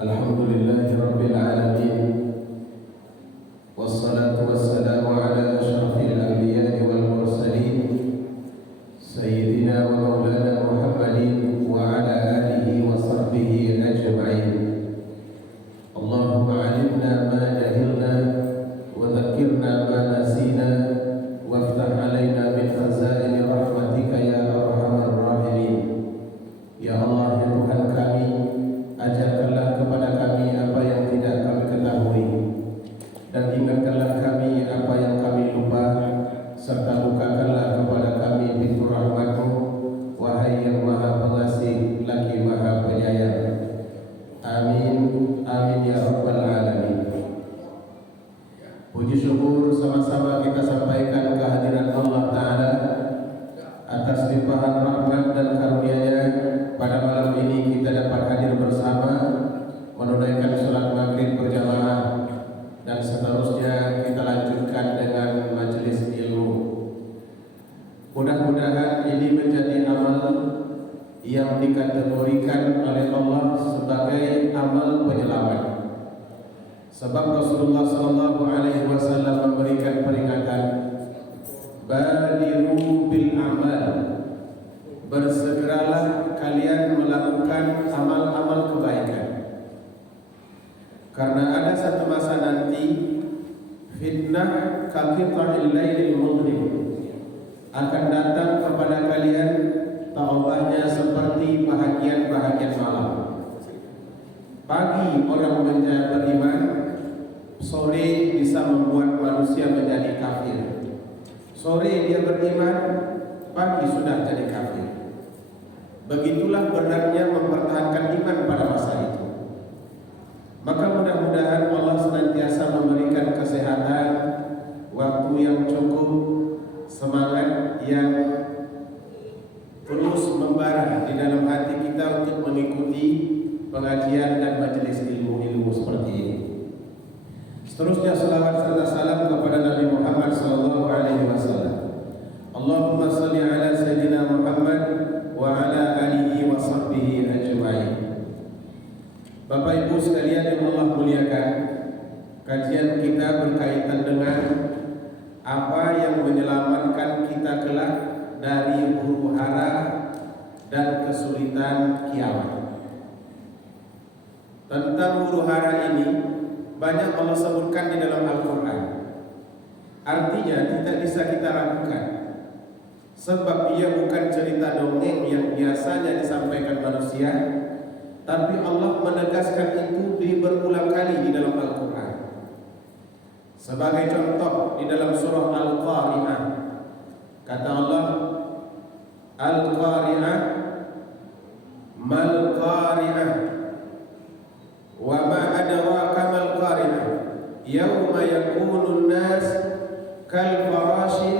Alhamdulillahi Rabbil Alamin. Wassalatu wassalamu ala ashrafil anbiya'i wal mursalin Sayyidina wa maulana Muhammadin wa ala alihi wa sahbihi ajma'in. Allahumma alimna ma jahilna wa dhakkirna ma nasina waftah alaina min khazaini rahmatika ya arhamar rahimin. Ya Allah, ya Tuhan kami, ajarkanlah kepada kami apa yang tidak kami ketahui, dan ingatkanlah kami apa yang kami lupa, serta bukakanlah kepada kami pintu rahmat-Mu, wahai yang maha pengasih lagi maha penyayang. Amin, amin ya rabbal alamin. Puji syukur sama-sama kita sampaikan kehadiran Allah Ta'ala atas limpahan rahmat dan karunia-Nya. Pada malam ini kita dapat hadir bersama menunaikan salat maghrib berjamaah, dan seterusnya kita lanjutkan dengan majelis ilmu. Mudah-mudahan ini menjadi amal yang dikategorikan oleh Allah sebagai amal penyelamat. Sebab Rasulullah SAW memberikan peringatan, badiru bil amal, bersegeralah kalian melakukan amal-amal kebaikan, karena ada satu masa nanti fitnah kaqita'il lailil mudhlim akan datang kepada kalian, taubahnya seperti bahagian-bahagian malam. Pagi orang beriman, sore bisa membuat manusia menjadi kafir. Sore dia beriman, pagi sudah jadi kafir. Begitulah benarnya mempertahankan iman pada masa itu. Maka mudah-mudahan Allah senantiasa memberikan kesehatan, waktu yang cukup, semangat yang terus membara di dalam hati kita untuk mengikuti pengajian dan majelis ilmu-ilmu seperti ini. Seterusnya salawat serta salam kepada Nabi Muhammad SAW. Allahumma salli ala Sayyidina Muhammad wa ala alihi wa sahbihi ajma'in. Bapak Ibu sekalian yang Allah muliakan, kajian kita berkaitan dengan apa yang menyelamatkan kita kelak dari huru-hara dan kesulitan kiamat. Tentang huru-hara ini banyak Allah sebutkan di dalam Al-Quran. Artinya tidak bisa kita ragukan, sebab ia bukan cerita dongeng yang biasanya disampaikan manusia, tapi Allah menegaskan itu berulang kali di dalam Al-Quran. Sebagai contoh, di dalam surah Al-Qari'ah kata Allah, Al-Qari'ah mal Qari'ah wa ma adraka mal Qari'ah yauma yakunun nas kal farashi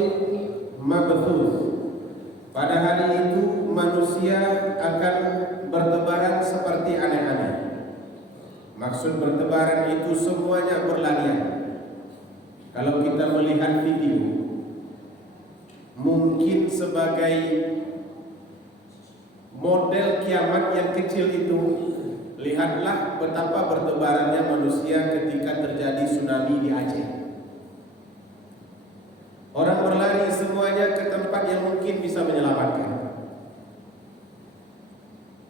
mabthuth. Pada hari itu manusia akan bertebaran seperti aneh-aneh. Maksud bertebaran itu semuanya berlarian. Kalau kita melihat video, mungkin sebagai model kiamat yang kecil itu, lihatlah betapa bertebarannya manusia ketika terjadi tsunami di Aceh. Orang berlari semuanya ke tempat yang mungkin bisa menyelamatkan.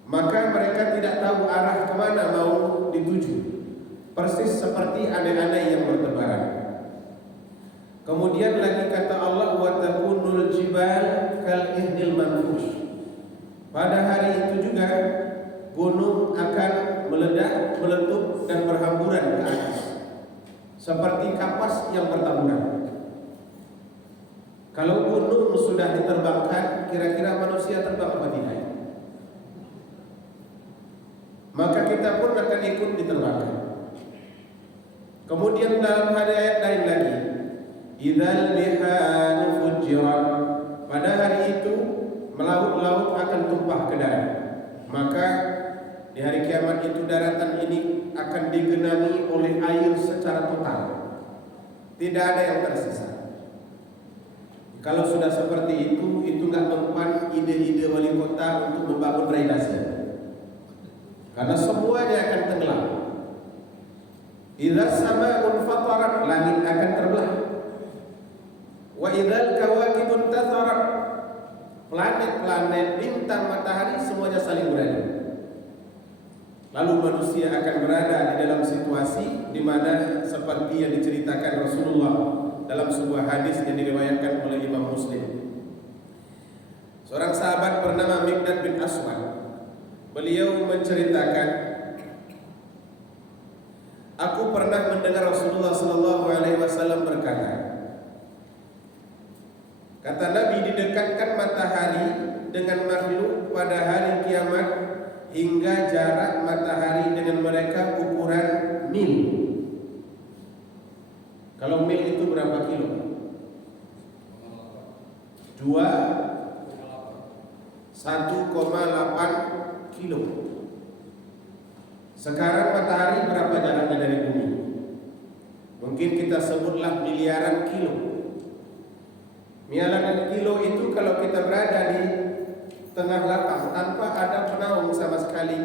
Maka mereka tidak tahu arah kemana mau dituju, persis seperti aneh-aneh yang bertebaran. Kemudian lagi kata Allah, wa takunul jibal kal ihnil manfush. Pada hari itu juga gunung akan meledak, meletup dan berhamburan ke atas seperti kapas yang bertaburan. Kalau gunung sudah diterbangkan, kira-kira manusia terbang apa tidak? Maka kita pun akan ikut diterbangkan. Kemudian dalam ayat lain lagi, idzal biharu fujirat, pada hari itu laut-laut akan tumpah ke darat. Maka di hari kiamat itu daratan ini akan digenangi oleh air secara total. Tidak ada yang tersisa. Kalau sudah seperti itu nggak mempan ide-ide wali kota untuk membangun drainase, karena semuanya akan tenggelam. Idza samaa'un fatarat, langit akan terbelah. Wa idzal kawakibun tatharat, planet-planet, bintang, matahari semuanya saling berada. Lalu manusia akan berada di dalam situasi di mana seperti yang diceritakan Rasulullah dalam sebuah hadis yang diriwayatkan oleh Imam Muslim. Seorang sahabat bernama Miqdad bin Aswad, beliau menceritakan, aku pernah mendengar Rasulullah SAW berkata, kata Nabi, didekatkan matahari dengan makhluk pada hari kiamat hingga jarak matahari dengan mereka ukuran mil. Kalau mil itu berapa kilo? 1,8 kilo. Sekarang matahari berapa jaraknya dari bumi? Mungkin kita sebutlah miliaran kilo. Miliaran kilo itu kalau kita berada di tengah lapang tanpa ada penaung sama sekali,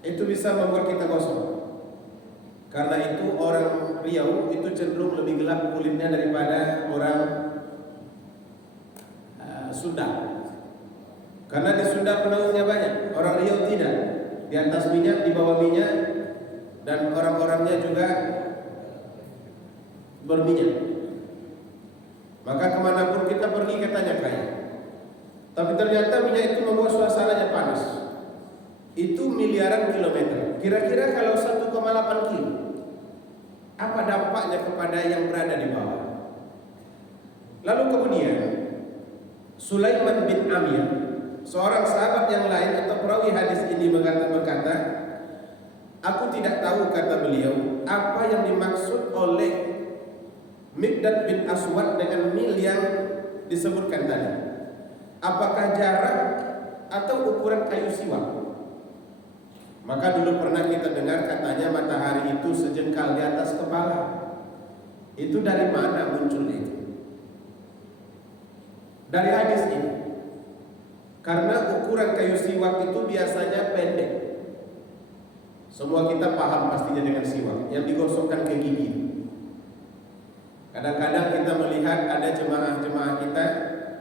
itu bisa membuat kita gosong. Karena itu orang Riau itu cenderung lebih gelap kulitnya daripada orang Sunda. Karena di Sunda penaungnya banyak, orang Riau tidak. Di atas minyak, di bawah minyak, dan orang-orangnya juga berminyak. Maka kemanapun kita pergi katanya kaya. Tapi ternyata minyak itu membuat suasananya panas. Itu miliaran kilometer. Kira-kira kalau 1,8 kilo, apa dampaknya kepada yang berada di bawah? Lalu kemudian Sulaiman bin Amir, seorang sahabat yang lain atau perawi hadis ini berkata, aku tidak tahu, kata beliau, apa yang dimaksud oleh Miqdad bin Aswad dengan mil yang disebutkan tadi. Apakah jarak atau ukuran kayu siwak? Maka dulu pernah kita dengar katanya matahari itu sejengkal di atas kepala. Itu dari mana munculnya itu? Dari hadis ini. Karena ukuran kayu siwak itu biasanya pendek. Semua kita paham pastinya dengan siwak yang digosokkan ke gigi. Kadang-kadang kita melihat ada jemaah-jemaah kita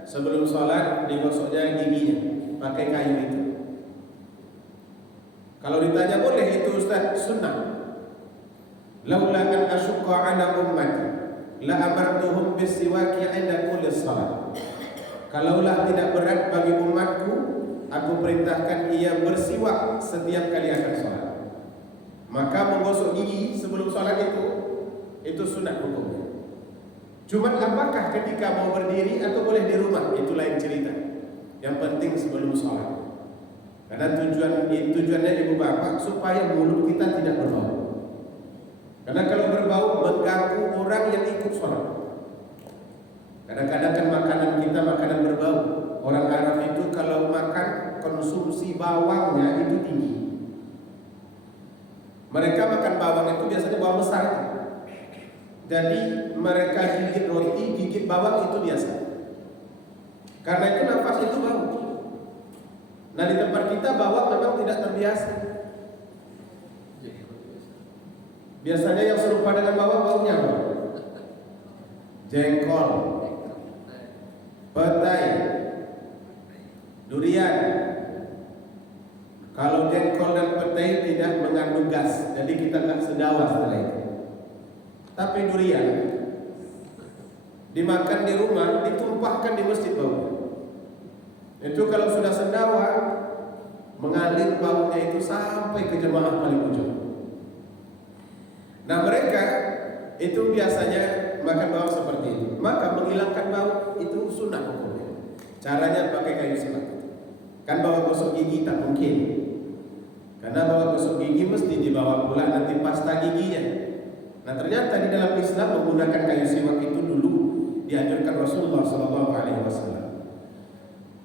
sebelum sholat digosoknya giginya pakai kayu itu. Kalau ditanya boleh itu Ustaz, sunnah. Laula an asyqa ala ummati la amartuhum bisiwaki 'inda kulli shalah. Kalaulah tidak berat bagi umatku, aku perintahkan ia bersiwak setiap kali akan sholat. Maka menggosok gigi sebelum sholat itu sunnah hukumnya. Cuma apakah ketika mau berdiri atau boleh di rumah, itu lain cerita. Yang penting sebelum sholat. Karena tujuannya ibu bapak supaya mulut kita tidak berbau. Karena kalau berbau mengganggu orang yang ikut sholat. Kadang-kadang kan makanan kita makanan berbau. Orang Arab itu kalau makan konsumsi bawangnya itu tinggi. Mereka makan bawang itu biasanya bawang besar. Jadi mereka gigit roti, gigit bawang itu biasa. Karena itu nafas itu bau. Nah di tempat kita bawang memang tidak terbiasa. Biasanya yang serupa dengan bawang baunya apa? Jengkol, petai, durian. Kalau jengkol dan petai tidak mengandung gas, jadi kita nggak sedawa setelah itu. Tapi durian dimakan di rumah, ditumpahkan di masjid bau. Itu kalau sudah sendawa, mengalir baunya itu sampai ke jemaah paling ujung. Nah mereka itu biasanya makan bawang seperti itu. Maka menghilangkan bau itu sunnah hukumnya. Caranya pakai kayu siwak. Kan bawa gosok gigi tak mungkin. Karena bawa gosok gigi mesti dibawa pula nanti pasta giginya. Nah ternyata di dalam Islam menggunakan kayu siwak itu dulu dianjurkan Rasulullah SAW.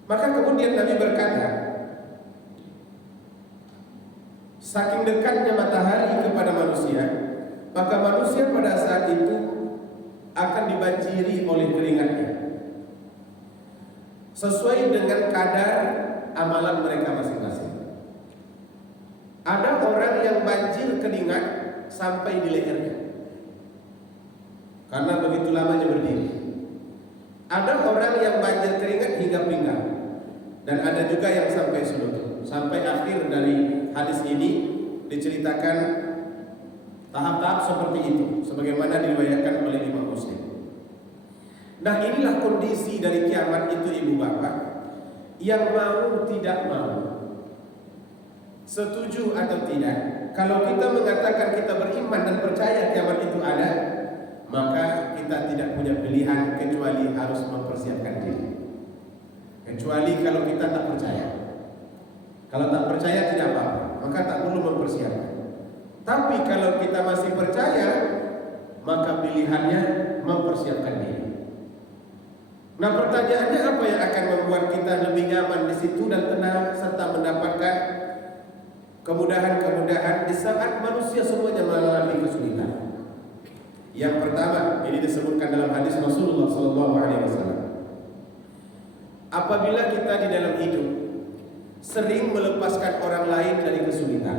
Maka kemudian Nabi berkata, saking dekatnya matahari kepada manusia, maka manusia pada saat itu akan dibanjiri oleh keringatnya sesuai dengan kadar amalan mereka masing-masing. Ada orang yang banjir keringat sampai di lehernya karena begitu lamanya berdiri. Ada orang yang banjir keringat hingga pinggang, dan ada juga yang sampai selutut. Sampai akhir dari hadis ini diceritakan tahap-tahap seperti itu, sebagaimana diriwayatkan oleh Imam Muslim. Nah, inilah kondisi dari kiamat itu, ibu bapak, yang mau tidak mau, setuju atau tidak. Kalau kita mengatakan kita beriman dan percaya kiamat itu ada, maka kita tidak punya pilihan kecuali harus mempersiapkan diri. Kecuali kalau kita tak percaya. Kalau tak percaya tidak apa-apa, maka tak perlu mempersiapkan. Tapi kalau kita masih percaya, maka pilihannya mempersiapkan diri. Nah, pertanyaannya apa yang akan membuat kita lebih nyaman di situ dan tenang serta mendapatkan kemudahan-kemudahan di saat manusia semuanya mengalami kesulitan? Yang pertama, ini disebutkan dalam hadis Rasulullah SAW. Apabila kita di dalam hidup sering melepaskan orang lain dari kesulitan,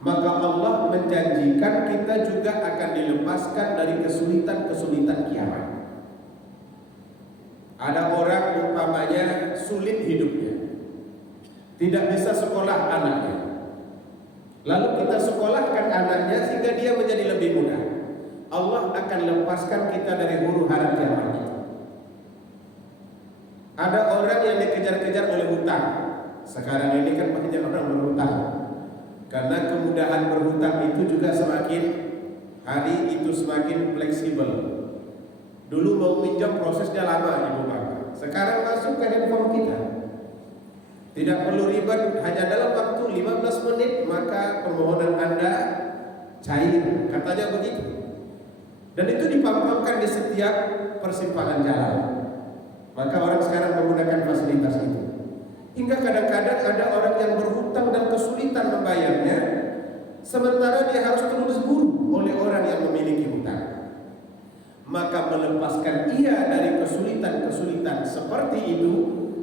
maka Allah menjanjikan kita juga akan dilepaskan dari kesulitan-kesulitan kiamat. Ada orang umpamanya sulit hidupnya, tidak bisa sekolah anaknya, lalu kita sekolahkan anaknya sehingga dia menjadi lebih mudah. Allah akan lepaskan kita dari huru-hara kiamat. Ada orang yang dikejar-kejar oleh hutang. Sekarang ini kan banyak orang berhutang, karena kemudahan berhutang itu juga semakin hari itu semakin fleksibel. Dulu mau minjam prosesnya lama, ibu bapak. Sekarang masuk ke handphone kita, tidak perlu ribet, hanya dalam waktu 15 menit maka permohonan Anda cair, katanya begitu. Dan itu dipampangkan di setiap persimpangan jalan. Maka orang sekarang menggunakan fasilitas itu. Hingga kadang-kadang ada orang yang berhutang dan kesulitan membayarnya, sementara dia harus terus diburu oleh orang yang memiliki hutang. Maka melepaskan ia dari kesulitan-kesulitan seperti itu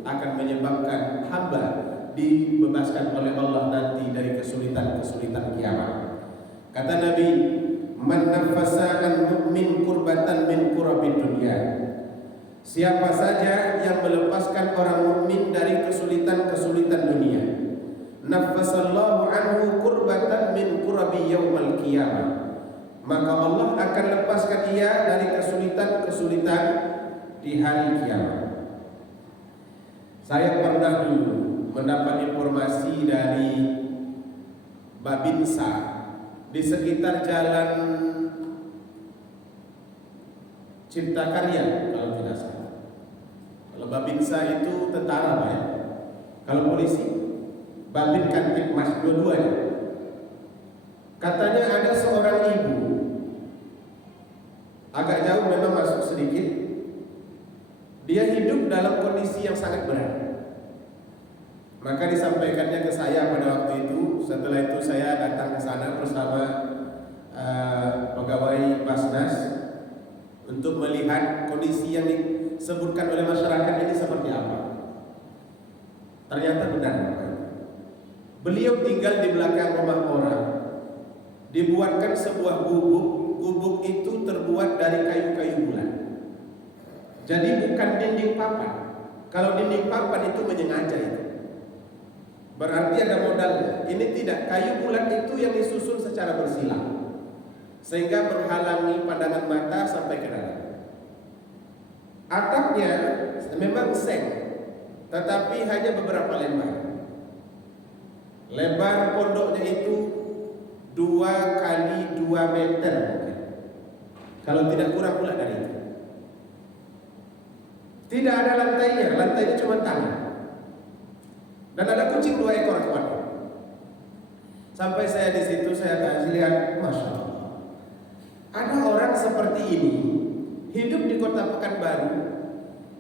akan menyebabkan hamba dibebaskan oleh Allah nanti dari kesulitan-kesulitan kiamat. Kata Nabi, man nafasa an mu'min kurbatan min kurabid dunya. Siapa saja yang melepaskan orang mukmin dari kesulitan-kesulitan dunia, nafasallahu anhu kurbatan min kurabi yaumal qiyamah, maka Allah akan lepaskan ia dari kesulitan-kesulitan di hari kiamat. Saya pernah dulu mendapat informasi dari Babinsa di sekitar jalan Cipta Karya, kalau tidak salah. Kalau Babinsa itu tentara, Pak, ya. Kalau polisi, Babin Kantipmas, dua-duanya. Katanya ada seorang ibu, agak jauh memang masuk sedikit. Dia hidup dalam kondisi yang sangat berat. Maka disampaikannya ke saya pada waktu itu. Setelah itu saya datang ke sana bersama pegawai Basnas untuk melihat kondisi yang disebutkan oleh masyarakat ini seperti apa. Ternyata benar. Beliau tinggal di belakang rumah orang. Dibuatkan sebuah gubuk. Gubuk itu terbuat dari kayu-kayu bulan. Jadi bukan dinding papan. Kalau dinding papan itu menyengaja itu, berarti ada modalnya. Ini tidak, kayu bulan itu yang disusun secara bersilang sehingga menghalangi pandangan mata sampai ke dalam. Atapnya memang seng, tetapi hanya beberapa lembar. Lebar pondoknya itu 2 kali 2 meter mungkin, kalau tidak kurang pula dari itu. Tidak ada lantainya, lantainya cuma tanah. Dan ada kucing 2 ekor kuat. Sampai saya di situ saya kasih lihat, masya Allah, ada orang seperti ini hidup di kota Pekanbaru,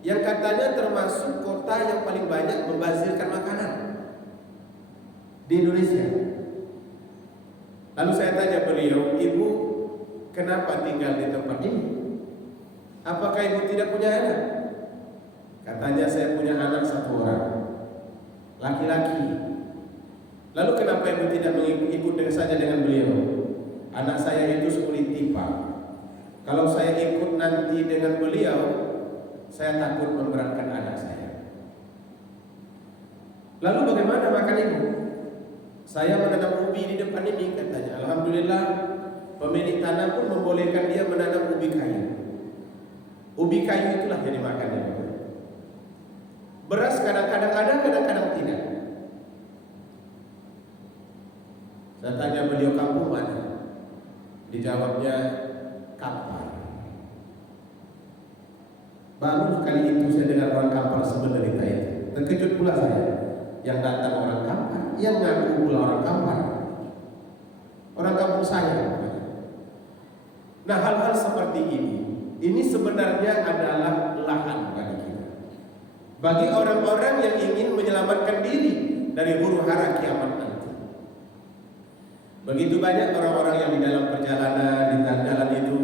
yang katanya termasuk kota yang paling banyak membazirkan makanan di Indonesia. Lalu saya tanya beliau, ibu kenapa tinggal di tempat ini? Apakah ibu tidak punya anak? Katanya saya punya anak 1 orang, laki-laki. Lalu kenapa ibu tidak ikut saja dengan beliau? anak saya itu sekulitipa. Kalau saya ikut nanti dengan beliau, saya takut memberatkan anak saya. Lalu bagaimana makan ibu? Saya menanam ubi di depan ini, katanya. Alhamdulillah, pemilik tanah pun membolehkan dia menanam ubi kayu. Ubi kayu itulah yang dimakan ibu. Beras kadang-kadang ada, kadang-kadang tidak. Saya tanya beliau, kampung mana? Dijawabnya, Kampar. Baru kali itu saya dengar orang Kampar sebenarnya itu. Terkejut pula saya. Yang datang orang Kampar, yang ngaku pula orang Kampar. Orang kampung saya. Nah, hal-hal seperti ini sebenarnya adalah lahan bagi kita. Bagi orang-orang yang ingin menyelamatkan diri dari huru hara kiamat nanti. Begitu banyak orang-orang yang di dalam perjalanan di jalan itu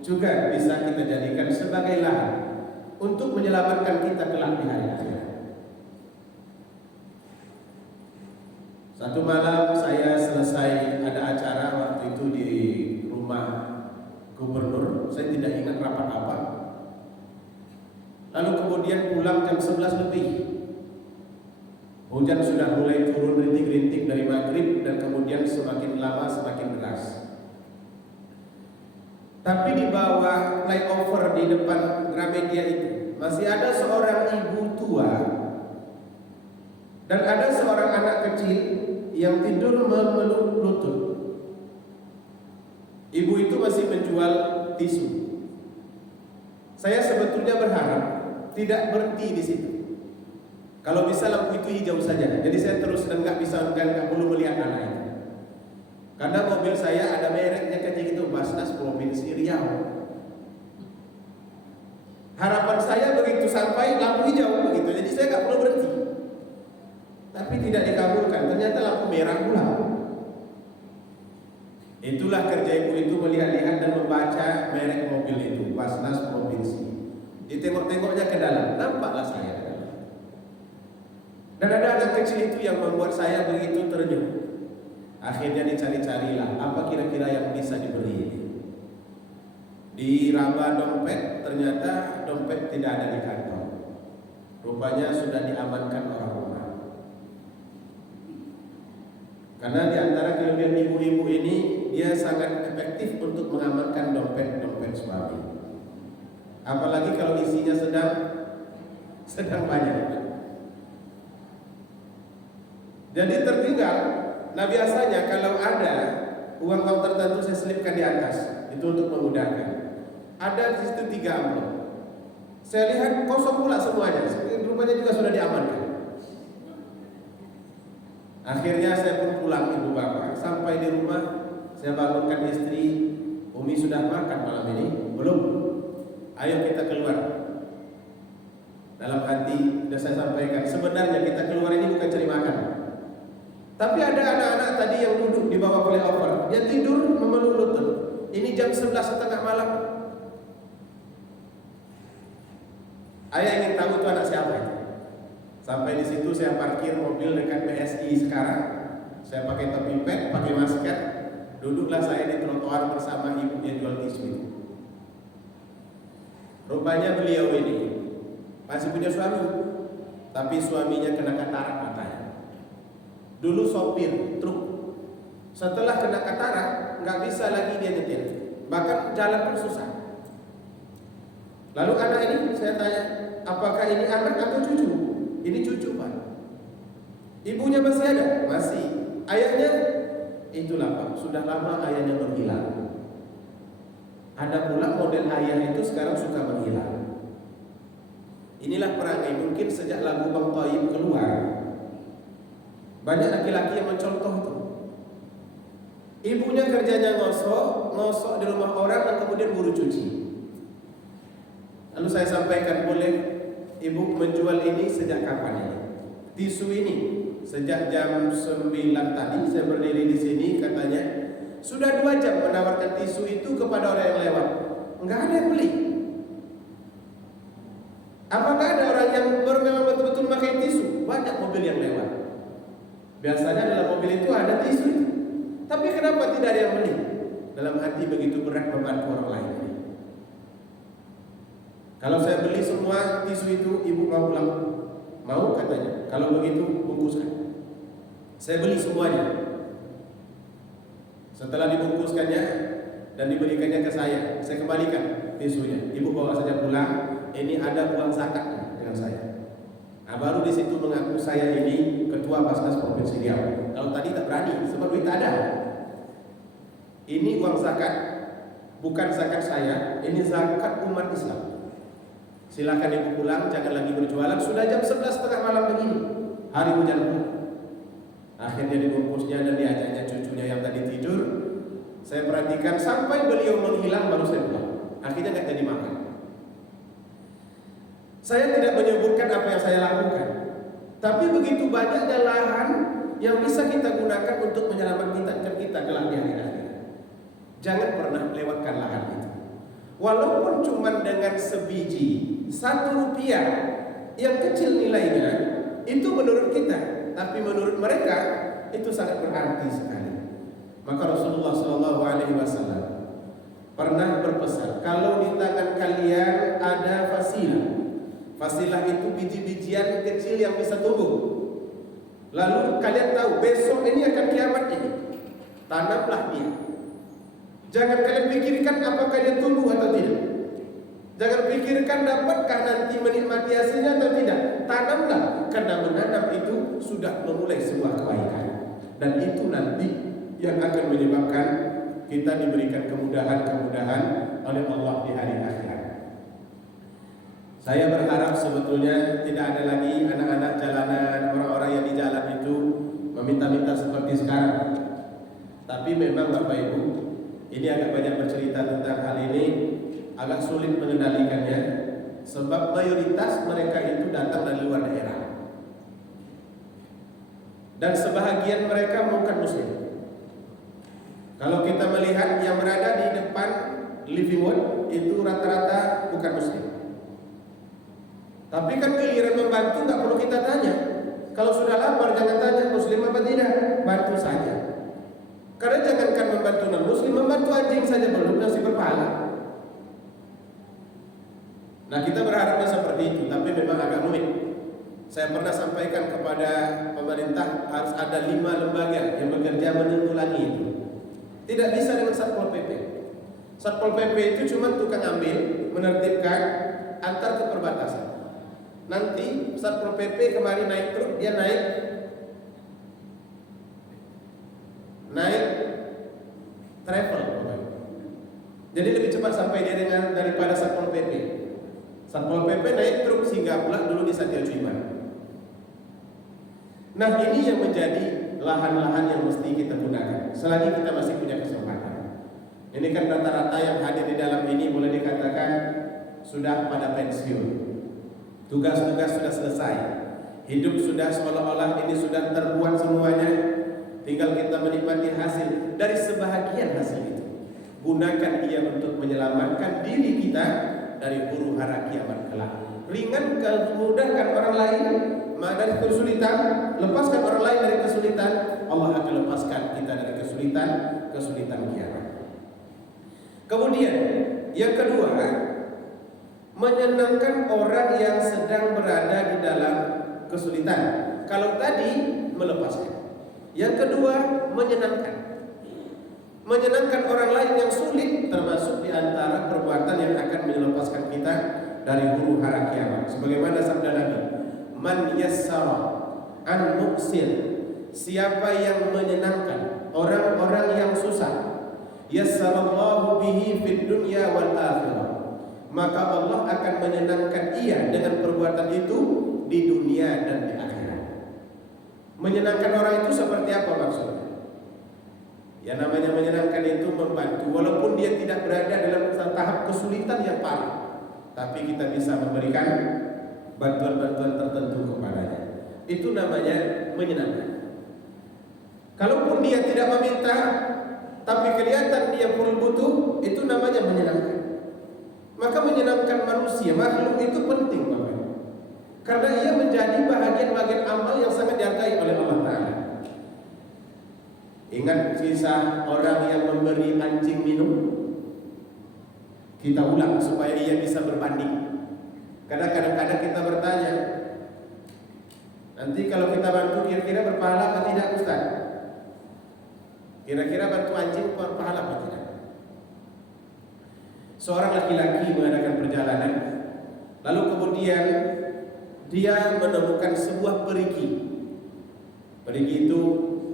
juga bisa kita jadikan sebagai lahan untuk menyelamatkan kita kelak di hari akhirat. Satu malam saya selesai ada acara waktu itu di rumah gubernur, saya tidak ingat rapat apa. Lalu kemudian pulang jam 11 lebih. Hujan sudah mulai turun rintik-rintik dari maghrib dan kemudian semakin lama semakin deras. Tapi di bawah flyover di depan Gramedia itu masih ada seorang ibu tua dan ada seorang anak kecil yang tidur memeluk lutut. Ibu itu masih menjual tisu. Saya sebetulnya berharap tidak berhenti di situ. Kalau bisa lampu itu hijau saja. Jadi saya terus dan nggak perlu melihat anak itu. Karena mobil saya ada mereknya kecil itu, Basnas Provinsi Riau. Harapan saya begitu sampai lampu hijau begitu, jadi saya nggak perlu berhenti. Tapi tidak dikabulkan, ternyata lampu merah pula. Itulah kerja ibu itu, melihat-lihat dan membaca merek mobil itu, Basnas Provinsi. Ditengok-tengoknya ke dalam, nampaklah saya. Dan ada anak kecil itu yang membuat saya begitu ternyuh. Akhirnya dicari-carilah apa kira-kira yang bisa diberi ini. Diraba dompet, ternyata dompet tidak ada di kantong. Rupanya sudah diamankan orang rumah. Karena di antara kelebihan ibu-ibu ini, dia sangat efektif untuk mengamankan dompet-dompet suami. Apalagi kalau isinya sedang banyak. Jadi tertinggal. Nah biasanya kalau ada uang tertentu saya selipkan di atas, itu untuk memudahkan. Ada di situ 3 amplop. Saya lihat kosong pula semuanya. Rupanya juga sudah diamankan. Akhirnya saya pun pulang ibu bapak. Sampai di rumah saya bangunkan istri. Umi sudah makan malam ini? Belum. Ayo kita keluar. Dalam hati sudah saya sampaikan, sebenarnya kita keluar ini bukan cari makan. Tapi ada anak-anak tadi yang duduk di bawah flyover, dia tidur memeluk lutut. Ini jam 11:30 malam. Ayah ingin tahu itu anak siapa itu. Sampai di situ saya parkir mobil dekat PSI sekarang. Saya pakai topi pet, pakai masker. Duduklah saya di trotoar bersama ibunya jual tisu itu. Rupanya beliau ini masih punya suami, tapi suaminya kena katarak matanya. Dulu sopir truk, setelah kena katarak nggak bisa lagi dia nyetir, bahkan jalan pun susah. Lalu anak ini saya tanya, apakah ini anak atau cucu? Ini cucu pak. Ibunya masih ada? Masih. Ayahnya? Itulah pak, sudah lama ayahnya menghilang. Ada pula model ayah itu sekarang suka menghilang. Inilah perangai, mungkin sejak lagu Bang Thayyib keluar, banyak laki-laki yang mencontoh itu. Ibunya kerjanya ngosok di rumah orang dan kemudian buru cuci. Lalu saya sampaikan, boleh ibu menjual ini sejak kapan ini? Tisu ini sejak jam 9 tadi saya berdiri di sini, katanya sudah 2 jam menawarkan tisu itu kepada orang yang lewat. Enggak ada yang beli. Apakah ada orang yang memang betul-betul pakai tisu? Banyak mobil yang lewat. Biasanya dalam mobil itu ada tisu itu. Tapi kenapa tidak ada yang beli? dalam hati begitu berat membantu orang lain. Kalau saya beli semua tisu itu, ibu mau pulang? Mau katanya. Kalau begitu bungkuskan. Saya beli semuanya. Setelah dibungkuskannya dan diberikannya ke saya kembalikan tisunya. Ibu bawa saja pulang. Ini ada uang zakat dengan saya. Nah, baru di situ mengaku saya ini ketua Basnas Provinsi Riau. Kalau tadi tak berani, sebab duit tak ada. Ini uang zakat, bukan zakat saya, ini zakat umat Islam. Silakan ibu pulang, jangan lagi berjualan. Sudah jam 11:30 malam begini, hari hujan pula. Akhirnya dibungkusnya dan diajaknya cucunya yang tadi tidur. Saya perhatikan sampai beliau menghilang baru saya pulang. Akhirnya nggak jadi makan. Saya tidak menyebutkan apa yang saya lakukan, tapi begitu banyaknya lahan yang bisa kita gunakan untuk menyelamatkan kita kelak di hari akhir. Jangan pernah lewatkan lahan itu. Walaupun cuma dengan sebiji, 1 rupiah yang kecil nilainya, itu menurut kita, tapi menurut mereka itu sangat berarti sekali. Maka Rasulullah SAW pernah berpesan, kalau di tangan kalian ada fasilah. Fasilah itu biji-bijian kecil yang bisa tumbuh. Lalu kalian tahu besok ini akan kiamat ini, tanamlah dia. Jangan kalian pikirkan apakah dia tumbuh atau tidak. Jangan pikirkan dapatkah nanti menikmati hasilnya atau tidak. Tanamlah, karena menanam itu sudah memulai sebuah kebaikan. Dan itu nanti yang akan menyebabkan kita diberikan kemudahan-kemudahan oleh Allah di hari akhirat. Saya berharap sebetulnya tidak ada lagi anak-anak jalanan, orang-orang yang di jalan itu meminta-minta seperti sekarang. Tapi memang Bapak Ibu, ini agak banyak bercerita tentang hal ini, agak sulit mengendalikannya, sebab mayoritas mereka itu datang dari luar daerah. Dan sebahagian mereka bukan muslim. Kalau kita melihat yang berada di depan living room itu rata-rata bukan muslim. Tapi kan giliran membantu nggak perlu kita tanya. Kalau sudah lapar jangan tanya muslim apa tidak, bantu saja. Karena jangankan membantu non muslim, membantu anjing saja belum nasi berpahala. Nah, kita berharapnya seperti itu, tapi memang agak rumit. Saya pernah sampaikan kepada pemerintah harus ada 5 lembaga yang bekerja menanggulangi itu. Tidak bisa dengan Satpol PP. Satpol PP itu cuma tukang ambil, menertibkan antar ke perbatasan. Nanti Satpol PP kemarin naik truk, dia naik travel. Jadi lebih cepat sampai dia daripada Satpol PP. Satpol PP naik truk sehingga pulang dulu di Satya Cuiman. Nah, ini yang menjadi lahan-lahan yang mesti kita gunakan selagi kita masih punya kesempatan. Ini kan rata-rata yang hadir di dalam ini boleh dikatakan sudah pada pensiun. Tugas-tugas sudah selesai. Hidup sudah seolah-olah ini sudah terbuat semuanya. Tinggal kita menikmati hasil dari sebahagian hasil itu. Gunakan dia untuk menyelamatkan diri kita dari huru hara kiamat kelak. Ringan mudahkan orang lain dari kesulitan, lepaskan orang lain dari kesulitan, Allah akan lepaskan kita dari kesulitan kiamat. Kemudian yang kedua, menyenangkan orang yang sedang berada di dalam kesulitan. Kalau tadi melepaskan, yang kedua menyenangkan. Menyenangkan orang lain yang sulit termasuk di antara perbuatan yang akan melepaskan kita dari huru hara kiamat. Sebagaimana sabda Nabi, man yassara an muqsir, siapa yang menyenangkan orang-orang yang susah, yassarallahu bihi fid dunya wal akhirah, maka Allah akan menyenangkan ia dengan perbuatan itu di dunia dan di akhirat. Menyenangkan orang itu seperti apa maksudnya? Ya, namanya menyenangkan itu membantu walaupun dia tidak berada dalam tahap kesulitan yang parah, tapi kita bisa memberikan bantuan-bantuan tertentu kepadanya. Itu namanya menyenangkan. Kalaupun dia tidak meminta tapi kelihatan dia pun butuh, itu namanya menyenangkan. Maka menyenangkan manusia, makhluk itu penting Bapak, karena ia menjadi bagian-bagian amal yang sangat dihargai oleh Allah Ta'ala. Ingat kisah orang yang memberi anjing minum? Kita ulang supaya ia bisa berbanding. Karena kadang-kadang kita bertanya, nanti kalau kita bantu kira-kira berpahala apa tidak Ustaz? Kira-kira bantu anjing berpahala apa tidak? Seorang laki-laki mengadakan perjalanan, lalu kemudian dia menemukan sebuah perigi. Perigi itu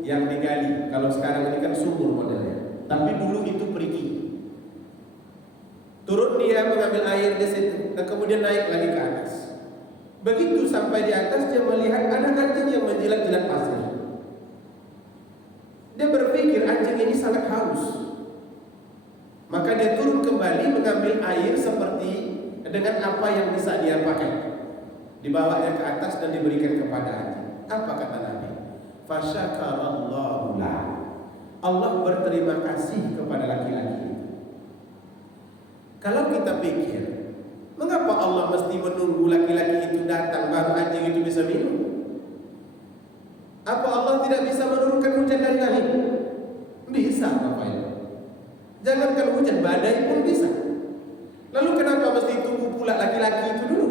yang digali. Kalau sekarang ini kan sumur modelnya, tapi dulu itu perigi. Turun dia mengambil air di situ dan kemudian naik lagi ke atas. Begitu sampai di atas dia melihat ada anjing yang menjilat-jilat pasir. Dia berpikir anjing ini sangat haus. Maka dia turun kembali mengambil air seperti dengan apa yang bisa dia pakai. Dibawanya ke atas dan diberikan kepada anjing. Apa kata Nabi? Fasyakarallahu lah. Allah berterima kasih kepada laki-laki. Kalau kita pikir, mengapa Allah mesti menunggu laki-laki itu datang baru anjing itu bisa minum? Apa Allah tidak bisa menurunkan hujan dari langit? Bisa, Bapak Ibu. Jangankan hujan, badai pun bisa. Lalu kenapa mesti tunggu pula laki-laki itu dulu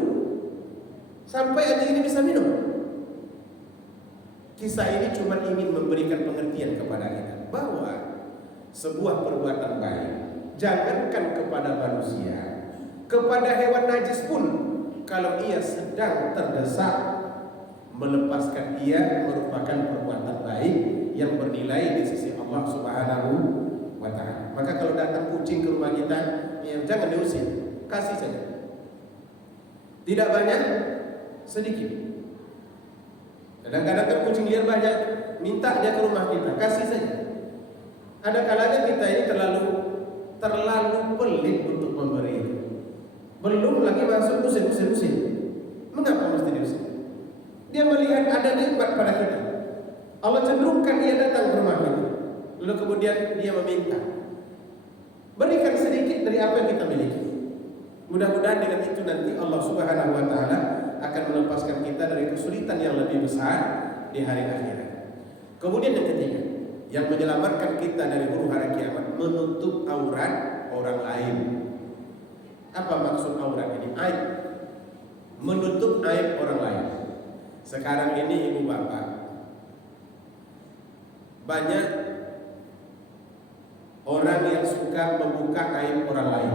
sampai anjing ini bisa minum? Kisah ini cuma ingin memberikan pengertian kepada kita bahwa sebuah perbuatan baik, jangankan kepada manusia, kepada hewan najis pun, kalau ia sedang terdesak, melepaskan ia merupakan perbuatan baik yang bernilai di sisi Allah Subhanahu wa Ta'ala. Maka kalau datang kucing ke rumah kita, ya jangan diusir, kasih saja. Tidak banyak, sedikit. Kadang-kadang kan kucing liar banyak, minta dia ke rumah kita, kasih saja. Ada kalanya kita ini terlalu pelit untuk memberi itu. Belum lagi masuk usir. Mengapa mesti diusir? Dia melihat ada nikmat pada kita. Allah cenderungkan dia datang ke rumah kita. Lalu kemudian dia meminta, berikan sedikit dari apa yang kita miliki. Mudah-mudahan dengan itu nanti Allah Subhanahu wa Ta'ala akan melepaskan kita dari kesulitan yang lebih besar di hari akhirat. Kemudian yang ketiga, yang menyelamatkan kita dari huru hara kiamat, menutup aurat orang lain. Apa maksud aurat ini? Aib. Menutup aib orang lain. Sekarang ini ibu bapak, banyak orang yang suka membuka aib orang lain,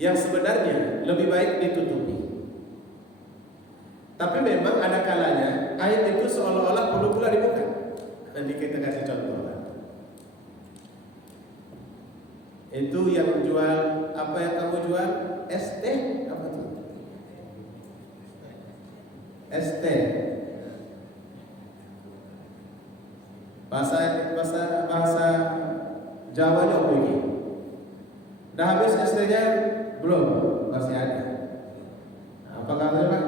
yang sebenarnya lebih baik ditutupi. Tapi memang ada kalanya aib itu seolah-olah perlu pula dibuka. Nanti kita kasih contoh. Itu yang jual, apa yang kamu jual? ST? Apa itu? ST. Bahasa Jawanya apa ini? Udah habis ST-nya? Belum, masih ada. Apa katanya Pak?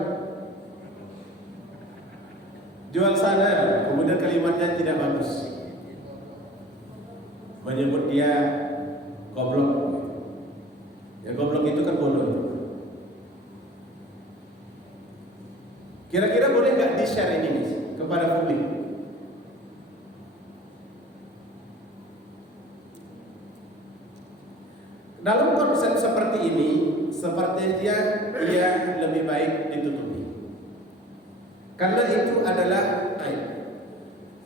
Jual sana, kemudian kalimatnya tidak bagus, menyebut dia goblok. Ya goblok itu kan bodoh. Kira-kira boleh nggak di-share ini kepada publik? Dalam konsep seperti ini, sepertinya ia lebih baik ditutupi. Karena itu adalah aib.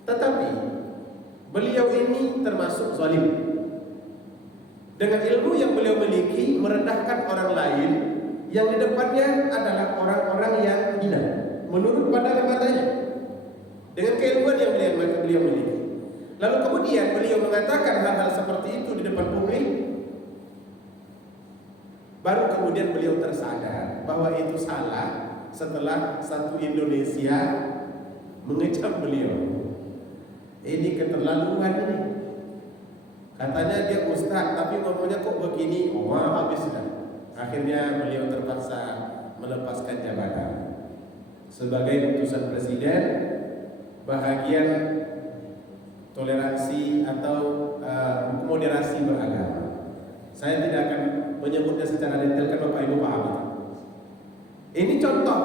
Tetapi beliau ini termasuk zalim. Dengan ilmu yang beliau miliki, merendahkan orang lain yang di depannya adalah orang-orang yang hina menurut pandangan matanya. Dengan keilmuan yang beliau miliki. Lalu kemudian beliau mengatakan hal-hal seperti itu di depan publik. Baru kemudian beliau tersadar bahwa itu salah setelah satu Indonesia mengecam beliau. Ini keterlaluan ini. Katanya dia ustaz, tapi ngomongnya kok begini. Wah, habis sudah. Akhirnya beliau terpaksa melepaskan jabatan sebagai utusan presiden bahagian toleransi atau moderasi beragama. Saya tidak akan menyebutnya secara detail, kan Bapak Ibu paham. Ini contoh.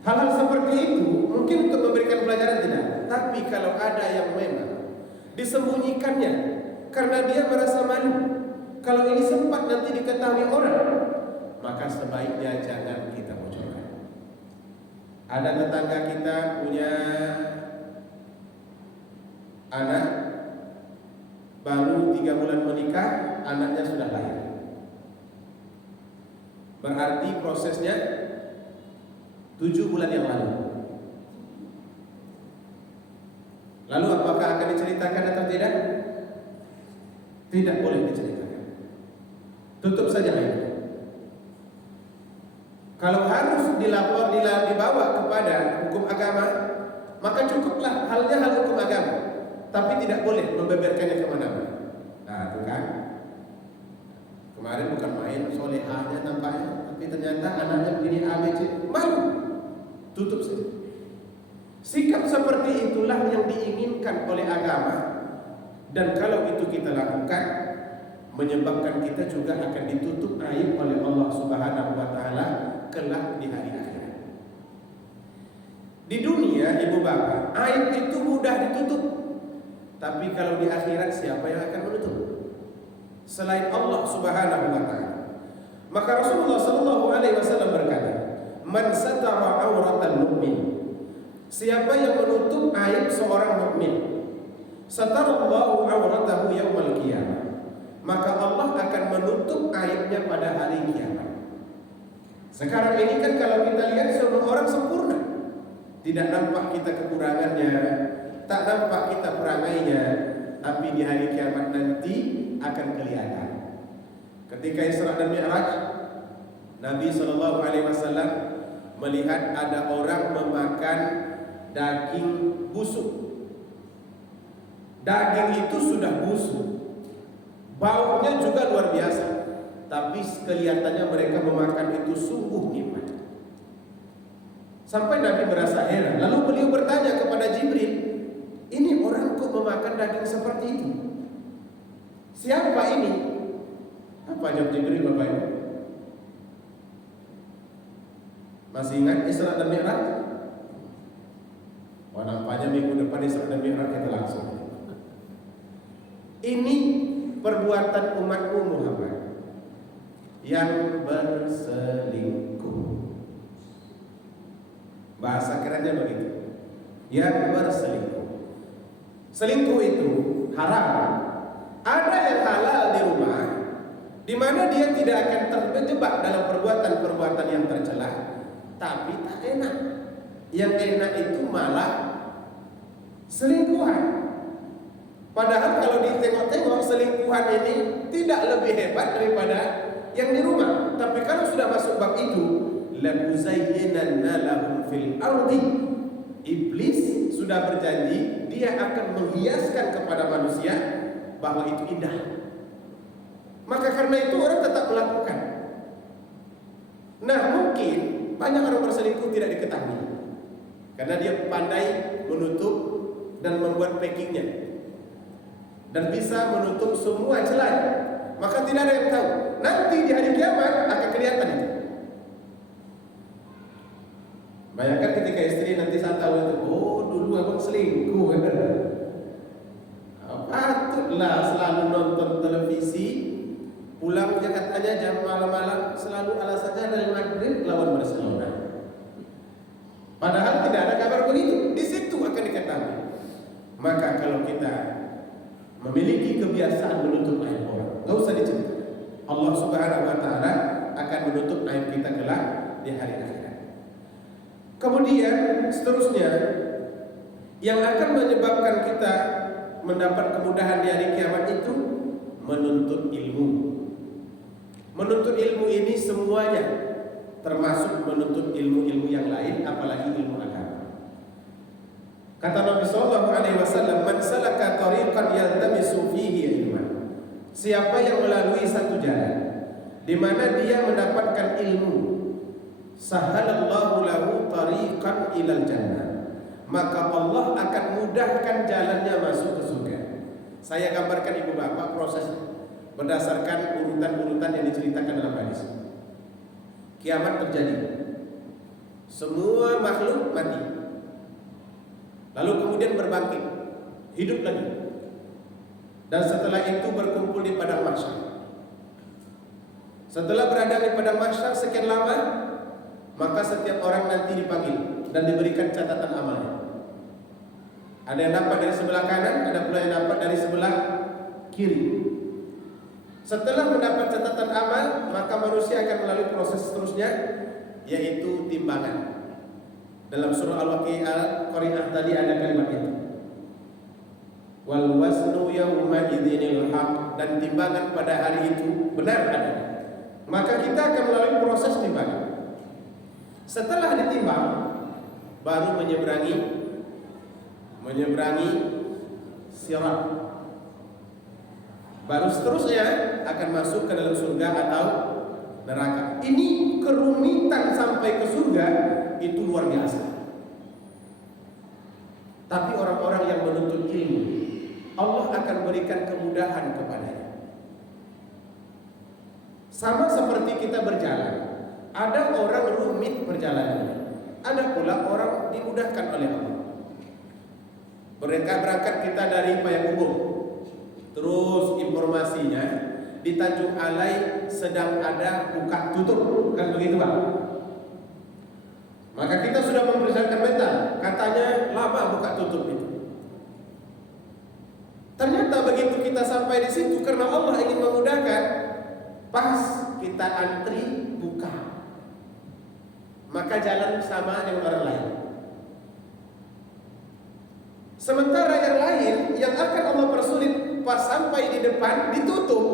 Hal-hal seperti itu mungkin untuk memberikan pelajaran tidak, tapi Nabi kalau ada yang memang disembunyikannya karena dia merasa malu, kalau ini sempat nanti diketahui orang, maka sebaiknya jangan kita bocorkan. Ada tetangga kita punya anak baru 3 bulan menikah, anaknya sudah lahir. Berarti prosesnya 7 bulan yang lalu. Lalu apakah akan diceritakan atau tidak? Tidak boleh diceritakan. Tutup saja aib. Kalau harus dibawa kepada hukum agama, maka cukuplah halnya hal hukum agama, tapi tidak boleh membeberkannya kemana-mana. Nah, itu kan kemarin bukan main solehahnya nampaknya, tapi ternyata anaknya begini ABC, malu, tutup saja. Sikap seperti itulah yang diinginkan oleh agama, dan kalau itu kita lakukan, menyebabkan kita juga akan ditutup aib oleh Allah Subhanahu wa taala kelak di hari akhirat. Di dunia, ibu bapak, aib itu mudah ditutup, tapi kalau di akhirat siapa yang akan menutup? Selain Allah Subhanahu wa taala. Maka Rasulullah sallallahu alaihi wasallam berkata, "Man satara auratal mu'min." Siapa yang menutup aib seorang mukmin, satarallahu auratahu yaumal qiyamah, maka Allah akan menutup aibnya pada hari kiamat. Sekarang ini kan kalau kita lihat semua orang sempurna, tidak nampak kita kekurangannya, tak nampak kita perangainya, tapi di hari kiamat nanti akan kelihatan. Ketika Isra dan Mi'raj, Nabi SAW melihat ada orang memakan daging busuk. Daging itu sudah busuk, baunya juga luar biasa, tapi kelihatannya mereka memakan itu sungguh nikmat. Sampai Nabi merasa heran. Lalu beliau bertanya kepada Jibril, ini orang kok memakan daging seperti itu? Siapa ini? Apa jawab Jibril Bapak Ibu? Masih ingat Isra dan Mi'raj? Wah, nampaknya minggu depan Isra dan Mi'raj kita langsung. Ini perbuatan umatmu Muhammad yang berselingkuh. Bahasa kerennya begitu, yang berselingkuh. Selingkuh itu haram. Ada yang halal di rumah, di mana dia tidak akan terjebak dalam perbuatan-perbuatan yang tercela, tapi tak enak. Yang enak itu malah selingkuhan. Padahal kalau ditengok-tengok selingkuhan ini tidak lebih hebat daripada yang di rumah. Tapi kalau sudah masuk bab itu, la uzayyinanna lahum fil ardi, iblis sudah berjanji dia akan menghiaskan kepada manusia bahwa itu indah. Maka karena itu orang tetap melakukan. Nah, mungkin banyak orang berselingkuh tidak diketahui karena dia pandai menutup dan membuat packingnya, dan bisa menutup semua celah, maka tidak ada yang tahu. Nanti di hari kiamat akan kelihatan itu. Bayangkan ketika istri nanti saat tahu itu, oh dulu abang selingkuh. Patutlah selalu nonton televisi, pulang katanya jam malam-malam selalu alasannya Real Madrid lawan Barcelona. Padahal tidak ada kabar begitu. Di situ akan diketahui. Maka kalau kita memiliki kebiasaan menutup aib orang, nggak usah dicerita. Allah Subhanahu wa taala akan menutup aib kita kelak di hari akhirat. Kemudian seterusnya yang akan menyebabkan kita mendapat kemudahan di hari kiamat itu menuntut ilmu. Menuntut ilmu ini semuanya, termasuk menuntut ilmu-ilmu yang lain, apalagi ilmu agama. Kata Nabi sallallahu alaihi wasallam, "Man salaka tariqan yaltamisu fihi ilman." Siapa yang melalui satu jalan di mana dia mendapatkan ilmu, sahalallahu lahu tariqan ilal jannah, maka Allah akan mudahkan jalannya masuk ke surga. Saya gambarkan ibu bapak prosesnya berdasarkan urutan-urutan yang diceritakan dalam hadis. Kiamat terjadi, semua makhluk mati, lalu kemudian berbangkit, hidup lagi, dan setelah itu berkumpul di padang mahsyar. Setelah berada di padang mahsyar sekian lama, maka setiap orang nanti dipanggil dan diberikan catatan amalnya. Ada yang dapat dari sebelah kanan, ada pula yang dapat dari sebelah kiri. Setelah mendapat catatan amal, maka manusia akan melalui proses seterusnya, yaitu timbangan. Dalam surah Al-Waqi'ah tadi ada kalimat itu. Wal wasnu yawma idzinil haq, dan timbangan pada hari itu benar ada. Maka kita akan melalui proses timbangan. Setelah ditimbang, baru menyeberangi sirat. Baru seterusnya akan masuk ke dalam surga atau neraka. Ini kerumitan sampai ke surga itu luar biasa. Tapi orang-orang yang menuntut ilmu, Allah akan berikan kemudahan kepadanya. Sama seperti kita berjalan, ada orang rumit perjalanannya, ada pula orang dimudahkan oleh Allah. Berangkat kita dari Payakumbuh, terus informasinya di Tanjung Alai sedang ada buka tutup, kan begitu Pak? Maka kita sudah mempersiapkan mental, katanya lama buka tutup itu. Ternyata begitu kita sampai di situ, karena Allah ingin memudahkan, pas kita antri buka, maka jalan sama dengan orang lain. Sementara yang lain yang akan Allah persulit, pas sampai di depan ditutup.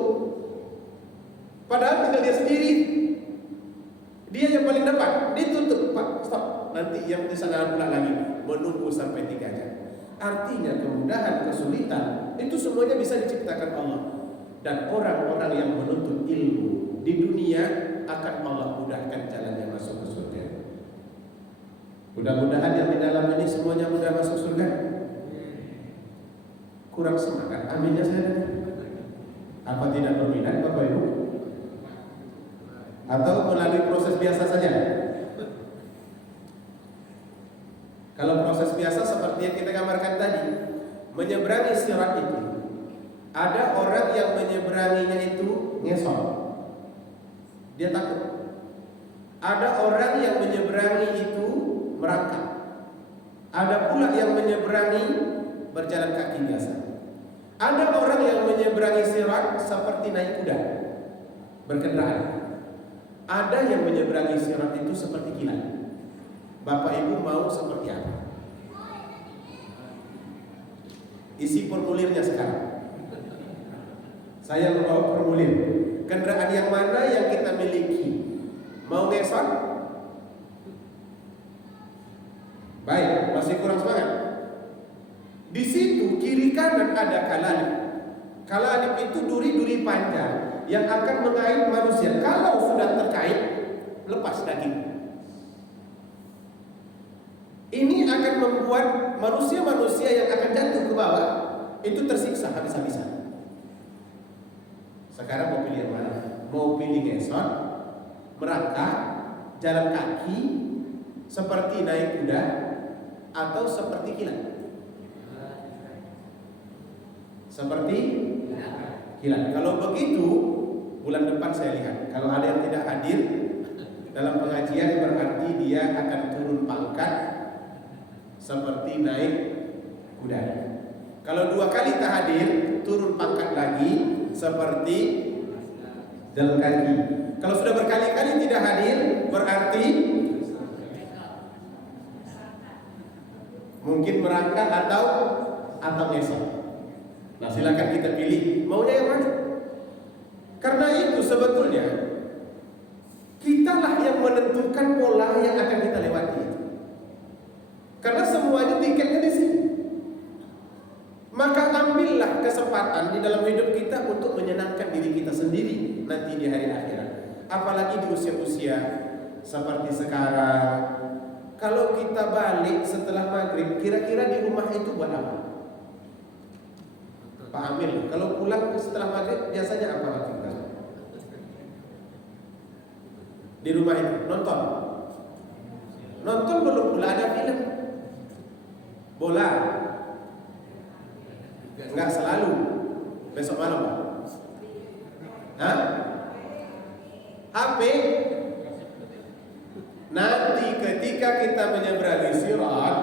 Padahal tinggal dia sendiri, dia yang paling depan, ditutup. Pak, stop. Nanti yang di sana pula lagi menunggu sampai 3 jam. Artinya kemudahan, kesulitan itu semuanya bisa diciptakan Allah. Dan orang-orang yang menuntut ilmu di dunia akan Allah mudahkan jalannya masuk ke surga. Mudah-mudahan yang di dalam ini semuanya mudah masuk surga. Kurang semangat, aminnya saya. Apa tidak berminat Bapak Ibu? Atau melalui proses biasa saja? Kalau proses biasa seperti yang kita gambarkan tadi, menyeberangi sirat itu, ada orang yang menyeberanginya itu ngesot, dia takut. Ada orang yang menyeberangi itu merangkak. Ada pula yang menyeberangi berjalan kaki biasa. Ada orang yang menyeberangi sirat seperti naik kuda, berkendaraan. Ada yang menyeberangi sirat itu seperti kilat. Bapak Ibu mau seperti apa? Isi formulirnya sekarang. Saya membawa formulir. Kendaraan yang mana yang kita miliki? Mau ngesot? Baik, masih kurang semangat. Di situ kiri kanan ada kalalip. Kalalip itu duri-duri panjang yang akan mengait manusia. Kalau sudah terkait, lepas daging. Ini akan membuat manusia-manusia yang akan jatuh ke bawah itu tersiksa habis-habisan. Sekarang mau pilih yang mana? Mau pilih ngesot, merangkak, jalan kaki, seperti naik kuda, atau seperti kilat? Seperti kilat. Kalau begitu, bulan depan saya lihat. Kalau ada yang tidak hadir dalam pengajian, berarti dia akan turun pangkat seperti naik kuda. Kalau 2 kali tak hadir, turun pangkat lagi seperti jalan kaki. Kalau sudah berkali-kali tidak hadir, berarti mungkin merangkak atau ngesot. Nah, silakan kita pilih maunya yang mana. Karena itu sebetulnya kitalah yang menentukan pola yang akan kita lewati. Karena semuanya tiketnya di sini. Maka ambillah kesempatan di dalam hidup kita untuk menyenangkan diri kita sendiri nanti di hari akhirat. Apalagi di usia-usia seperti sekarang. Kalau kita balik setelah maghrib, kira-kira di rumah itu buat apa? Pak Amir, kalau pulang setelah maghrib biasanya apa aktivitas? Di rumah itu nonton belum pula ada film. Bola? Enggak selalu. Besok malam Pak? Hah? HP? Nanti ketika kita menyeberangi sirat,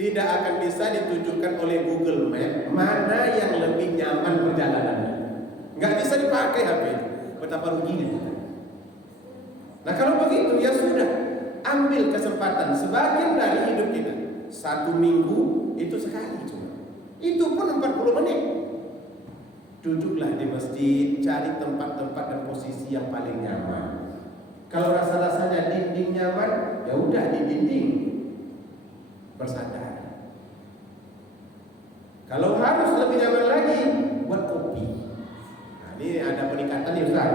tidak akan bisa ditunjukkan oleh Google Map mana yang lebih nyaman perjalanannya. Nggak bisa dipakai HP. Betapa ruginya. Nah kalau begitu ya sudah, ambil kesempatan sebagian dari hidup kita. 1 minggu itu sekali cuma. Itu pun 40 menit. Duduklah di masjid, cari tempat-tempat dan posisi yang paling nyaman. Kalau rasa-rasanya dinding nyaman, ya udah di dinding bersandar. Kalau harus lebih nyaman lagi, buat kopi. Nah, ini ada peningkatan nih Ustaz.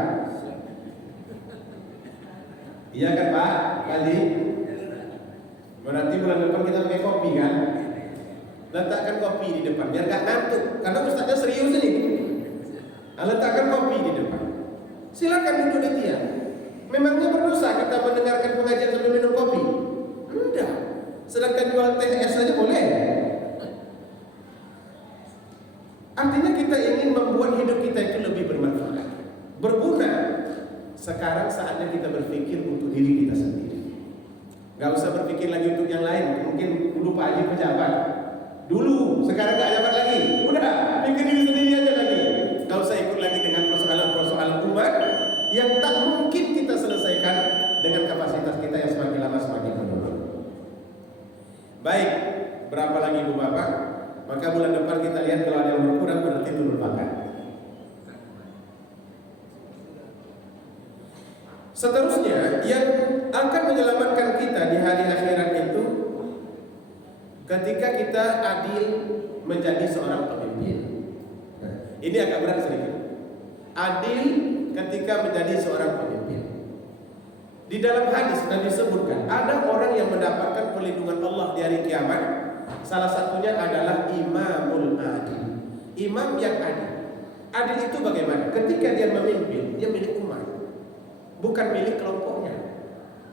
Iya kan Pak? Kali berarti bulan depan kita pakai kopi kan? Letakkan kopi di depan biar gak ngantuk. Karena Ustaznya serius ini. Nah, letakkan kopi di depan. Silakan duduk di tiang. Memangnya berdosa kita mendengarkan pengajian sambil minum kopi? Enggak. Sedangkan jual teh es saja boleh. Artinya kita ingin membuat hidup kita itu lebih bermanfaat, berguna. Sekarang saatnya kita berpikir untuk diri kita sendiri. Gak usah berpikir lagi untuk yang lain. Mungkin dulu Pak Haji pejabat. Dulu, sekarang gak jabat lagi. Udah, pikir diri sendiri aja lagi. Gak usah ikut lagi dengan persoalan-persoalan umat yang tak mungkin kita selesaikan dengan kapasitas kita yang semakin lama semakin menurun. Baik, berapa lagi Ibu Bapak? Maka bulan depan kita lihat kalau ada yang berkurang berarti turun pangkat. Seterusnya yang akan menyelamatkan kita di hari akhirat itu ketika kita adil menjadi seorang pemimpin. Nah, ini agak berat sedikit. Adil ketika menjadi seorang pemimpin. Di dalam hadis Nabi sebutkan ada orang yang mendapatkan perlindungan Allah di hari kiamat. Salah satunya adalah imamul adil. Imam yang adil. Adil itu bagaimana? Ketika dia memimpin, dia milik umat. Bukan milik kelompoknya,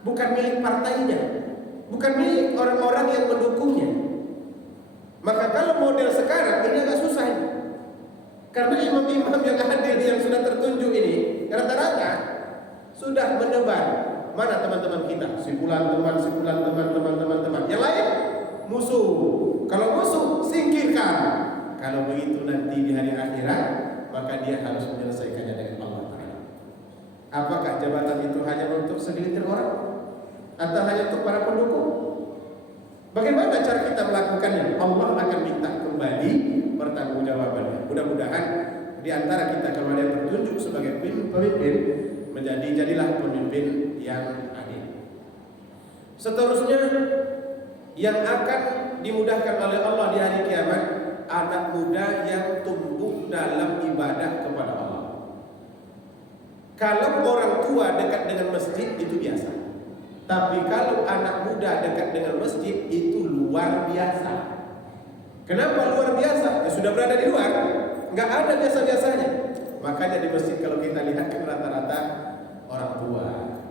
bukan milik partainya, bukan milik orang-orang yang mendukungnya. Maka kalau model sekarang ini agak susah ini. Karena imam-imam yang hadir yang sudah tertunjuk ini rata-rata sudah menebar. Mana teman-teman kita? Simpulan teman, teman. Yang lain musuh. Kalau musuh singkirkan. Kalau begitu nanti di hari akhirat maka dia harus menyelesaikannya dengan Allah Ta'ala. Apakah jabatan itu hanya untuk segelintir orang atau hanya untuk para pendukung? Bagaimana cara kita melakukannya? Allah akan minta kembali pertanggungjawabannya. Mudah-mudahan di antara kita kalau ada yang tertunjuk sebagai pemimpin jadilah pemimpin yang adil. Seterusnya yang akan dimudahkan oleh Allah di hari kiamat, anak muda yang tumbuh dalam ibadah kepada Allah. Kalau orang tua dekat dengan masjid itu biasa. Tapi kalau anak muda dekat dengan masjid itu luar biasa. Kenapa luar biasa? Ya sudah berada di luar, nggak ada biasa-biasanya. Makanya di masjid kalau kita lihat kan rata-rata orang tua.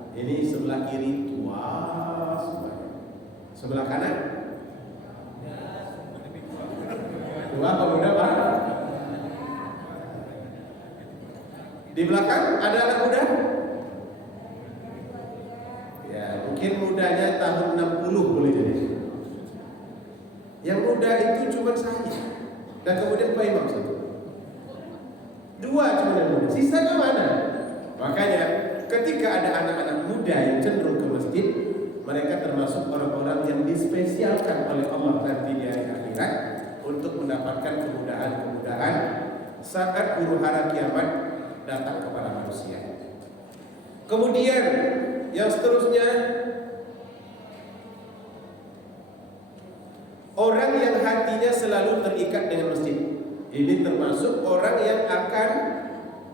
Ini sebelah kiri tua semua. Sebelah kanan tua apa muda Pak? Di belakang ada anak muda? Ya mungkin mudanya tahun 60 boleh jadi. Yang muda itu cuma saya dan kemudian Pak Imam satu. 2 cuma yang muda, sisanya mana? Makanya ketika ada anak-anak muda yang cenderung ke masjid, mereka termasuk orang-orang yang dispesialkan oleh Allah nanti di hari akhirat untuk mendapatkan kemudahan-kemudahan saat huru hara kiamat datang kepada manusia. Kemudian yang seterusnya, orang yang hatinya selalu terikat dengan masjid. Ini termasuk orang yang akan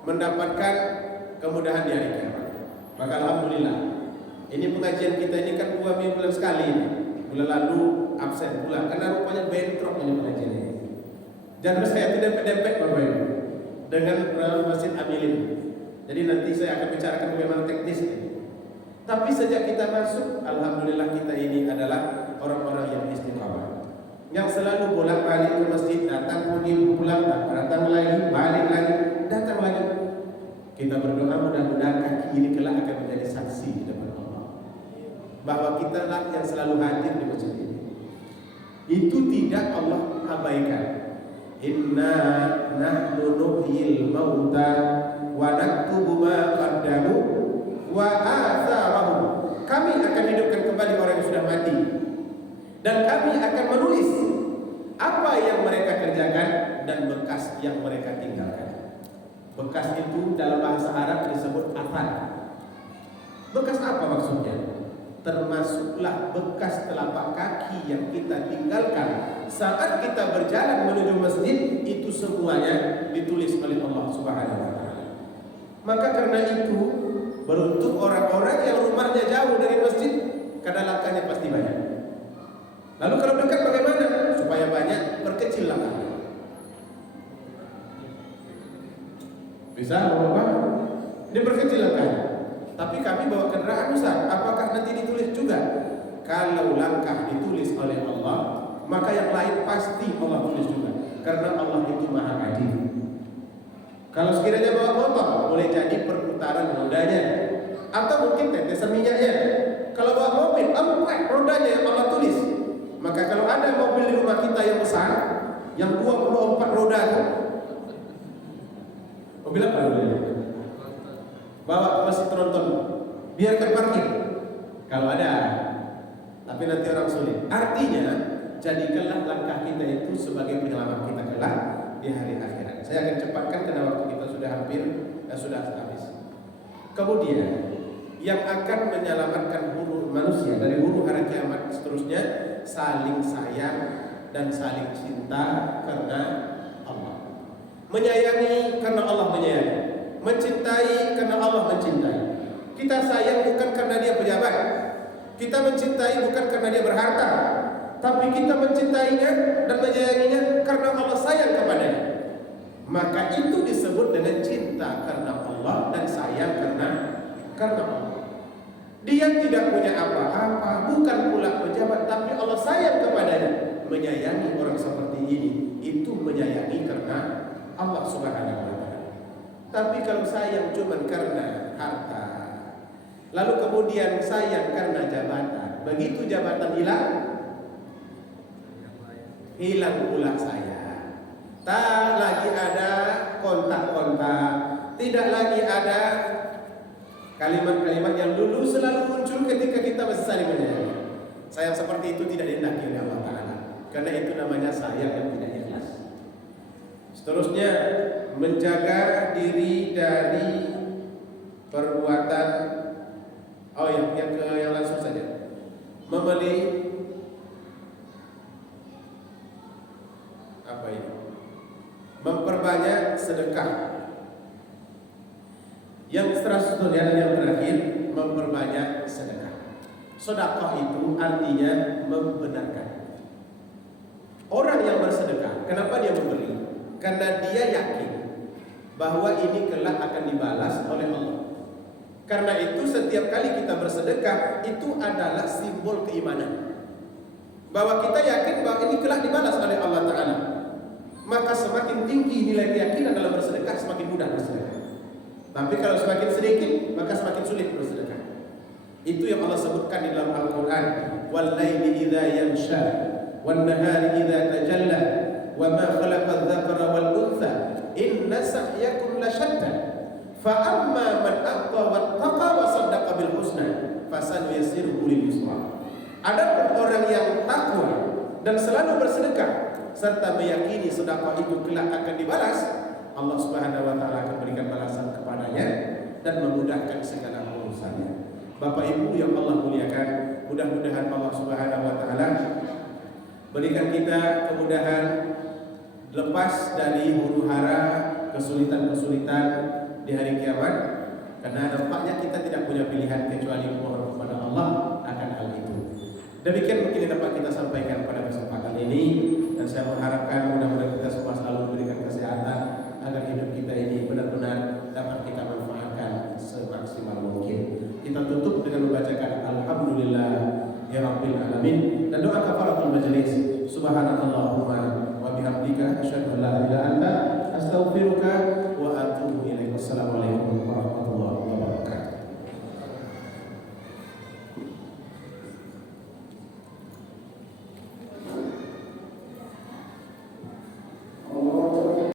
mendapatkan kemudahan di hari kiamat. Maka alhamdulillah, ini pengajian kita ini kan 2 bulan sekali ini. Bulan lalu absen pula karena rupanya bentrok ini pengajian ini. Jangan saya tidak dempet Bapak Ibu dengan Masjid Amilin. Jadi nanti saya akan bicarakan bagaimana teknis ini. Tapi sejak kita masuk, alhamdulillah kita ini adalah orang-orang yang istiqamah. yang selalu bolak-balik ke masjid, datang pergi pulang, datang lagi, balik lagi, datang lagi. Kita berdoa mudah-mudahan kaki ini kelak akan menjadi saksi di depan Allah bahwa kita lah yang selalu hadir di masjid ini. Itu tidak Allah abaikan. Inna nahnu nuhyil mauta wa naktubu ma qaddamu wa atharahum. Kami akan hidupkan kembali orang yang sudah mati, dan kami akan menulis apa yang mereka kerjakan dan bekas yang mereka tinggalkan. Bekas itu dalam bahasa Arab disebut athar. Bekas apa maksudnya? Termasuklah bekas telapak kaki yang kita tinggalkan saat kita berjalan menuju masjid, itu semuanya ditulis oleh Allah Subhanahu wa taala. Maka karena itu beruntung orang-orang yang rumahnya jauh dari masjid, karena langkahnya pasti banyak. Lalu kalau dekat bagaimana? Supaya banyak, perkecil langkahnya. Bisa Bapak? Diperkecil langkahnya. Tapi kami bawa kendaraan besar, apakah nanti ditulis juga? Kalau langkah ditulis oleh Allah, maka yang lain pasti Allah tulis juga, karena Allah itu Maha Adil. Kalau sekiranya bawa motor, boleh jadi perputaran rodanya, atau mungkin tetesan minyaknya. Kalau bawa mobil, rodanya yang Allah tulis. Maka kalau ada mobil di rumah kita yang besar, yang 24 roda itu, mobil apa namanya? Bawa ke masjid tronton, biarkan parkir kalau ada, tapi nanti orang sulit. Artinya, jadikanlah langkah kita itu sebagai penyelamat kita kelak di hari akhirat. Saya akan cepatkan karena waktu kita sudah hampir sudah habis. Kemudian yang akan menyelamatkan manusia dari huru hara kiamat seterusnya, saling sayang dan saling cinta karena Allah. Menyayangi karena Allah menyayangi, mencintai karena Allah mencintai. Kita sayang bukan karena dia pejabat, kita mencintai bukan karena dia berharta, tapi kita mencintainya dan menyayanginya karena Allah sayang kepadanya. Maka itu disebut dengan cinta karena Allah dan sayang karena Allah. Dia tidak punya apa-apa, bukan pula pejabat, tapi Allah sayang kepadanya. Menyayangi orang seperti ini, itu menyayangi karena Allah Subhanahu wa taala. Tapi kalau sayang cuma karena harta, lalu kemudian sayang karena jabatan, begitu jabatan hilang pula sayang. Tak lagi ada kontak-kontak, tidak lagi ada kalimat-kalimat yang dulu selalu muncul ketika kita masih saling menyayangi. Sayang seperti itu tidak dihendaki oleh Allah Ta'ala, karena itu namanya sayang yang tidak ikhlas. Seterusnya, menjaga diri dari perbuatan yang langsung saja. Membeli apa ini? Memperbanyak sedekah. Yang seterusnya dan yang terakhir, memperbanyak sedekah. Sedekah itu artinya membenarkan. Orang yang bersedekah, kenapa dia memberi? Karena dia yakin bahwa ini kelak akan dibalas oleh Allah. Karena itu setiap kali kita bersedekah, itu adalah simbol keimanan, bahwa kita yakin bahwa ini kelak dibalas oleh Allah Ta'ala. Maka semakin tinggi nilai keyakinan dalam bersedekah, semakin mudah bersedekah. Tapi kalau semakin sedikit, maka semakin sulit bersedekah. Itu yang Allah sebutkan di dalam Al-Quran. Wal-laili idza yansha, wan-nahari idza tajalla, wa ma khalaqa adh-dhakara wal-untha, inna sa'yakum lasyatta. Fa amma man a'ta wattaqa wa saddaqa bil husna, fasanuyassiruhu lil yusra. Adapun orang yang takwa dan selalu bersedekah serta meyakini sedekah itu kelak akan dibalas, Allah Subhanahu wa taala akan berikan balasan kepadanya dan memudahkan segala urusannya. Bapak Ibu yang Allah muliakan, mudah-mudahan Allah Subhanahu wa taala berikan kita kemudahan lepas dari huru-hara kesulitan-kesulitan di hari kiamat, karena nampaknya kita tidak punya pilihan kecuali mohon kepada Allah akan hal itu. Demikian mungkin yang dapat kita sampaikan pada kesempatan ini, dan saya mengharapkan mudah-mudahan kita semua selalu diberikan kesehatan agar hidup kita ini benar-benar dapat kita manfaatkan semaksimal mungkin. Kita tutup dengan membacakan Alhamdulillah ya Rabbil Alamin.